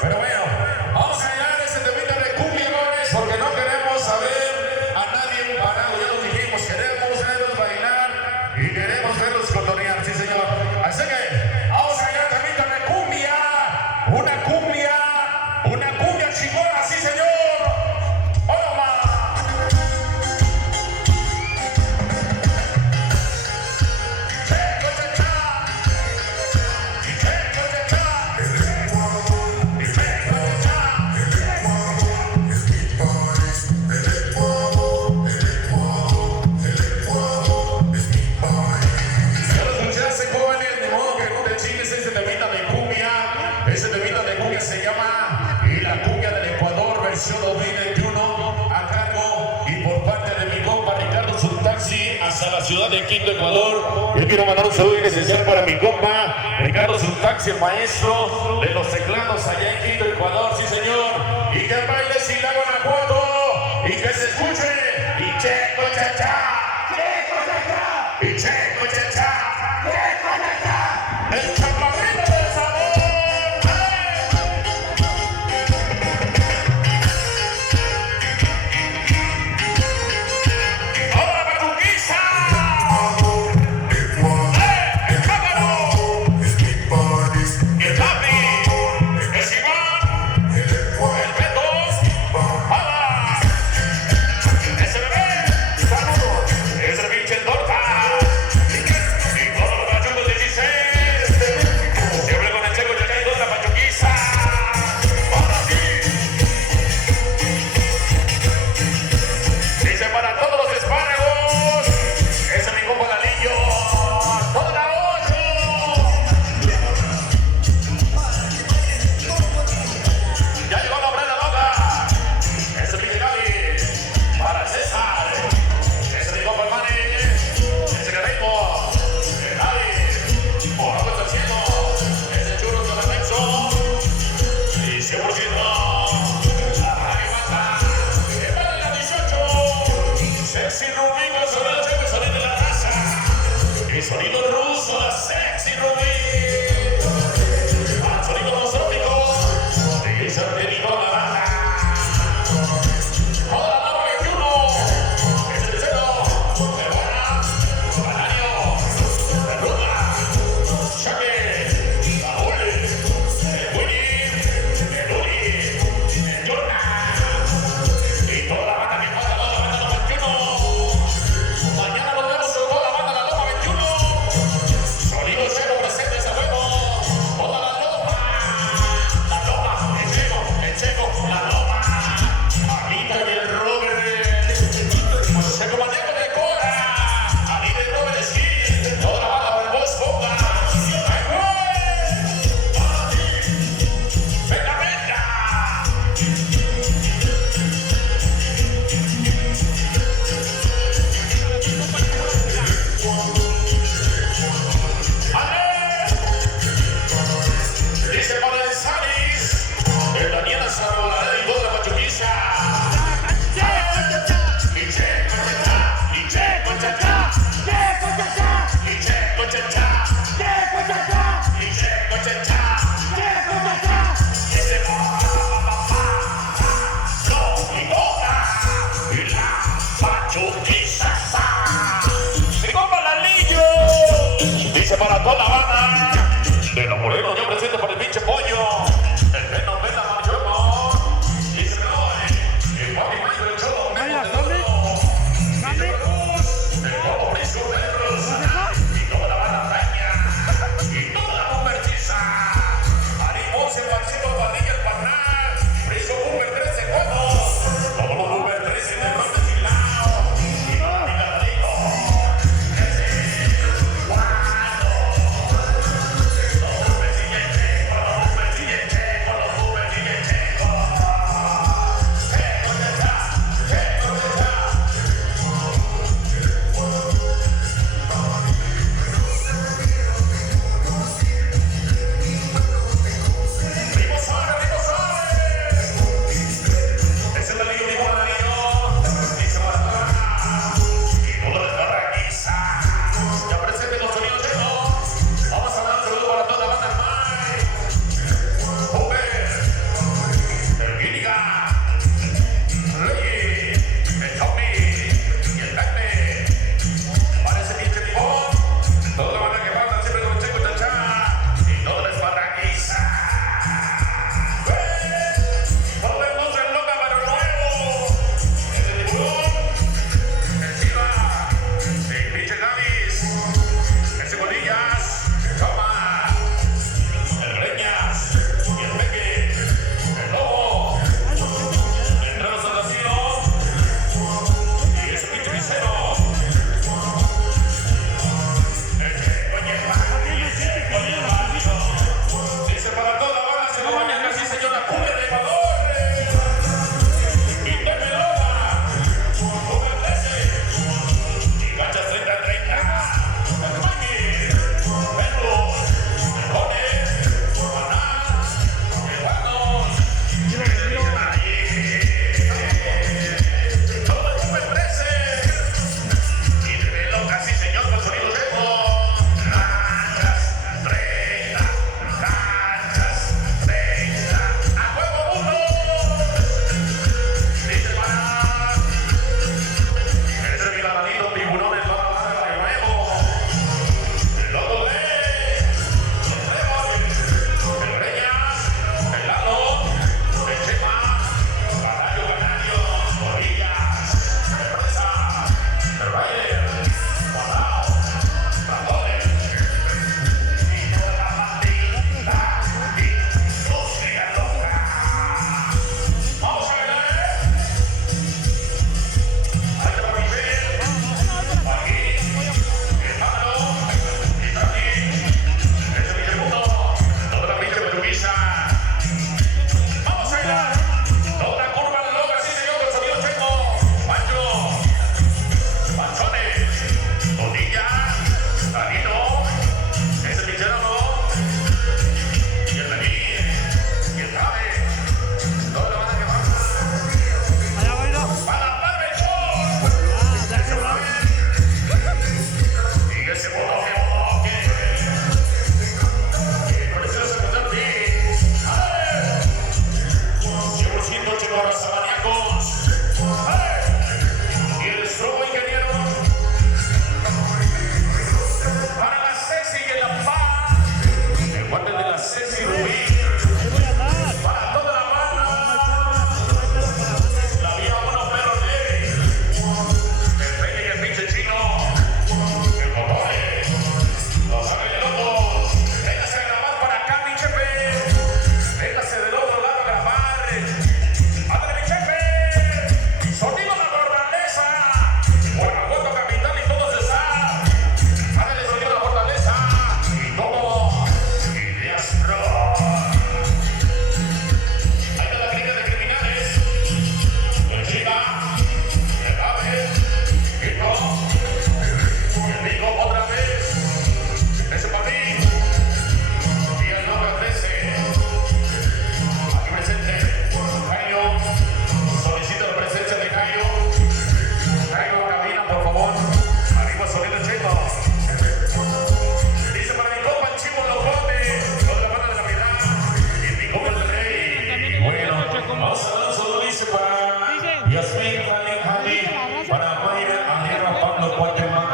Pero bueno, vamos a llegar a ese temita de cumbia, jóvenes, porque no queremos saber a nadie parado. Ya lo dijimos, queremos verlos bailar y queremos verlos cotorrear, sí señor. Así que vamos a llegar al temita de cumbia. Una cumbia chingona, sí señor. ¡Hola, ma! Ese temita de cumbia se llama Y la cumbia del Ecuador, versión 2021, a cargo y por parte de mi compa Ricardo Subtaxi hasta la ciudad de Quito, Ecuador. Yo quiero mandar un saludo especial para mi compa Ricardo Subtaxi, el maestro de los teclados allá en Quito, Ecuador, sí señor. Y que baile sin la Guanajuato y que se escuche y checo chacha, checo chacha, y checo chacha, checo chacha, el campamento del sabor. Sonido ruso, la sexy Rubí. Sonido nostrópico. Y se dedicó la banda. Toda la norma 21. Es el deseo. Peruana. Banario. Perruda. Shaque. Raúl. El Winnie. El Uri. El Jordan. Y toda la banda que pasa, toda la banda 21. Mañana nos vemos con toda la banda de la Loma 21. Guatemala.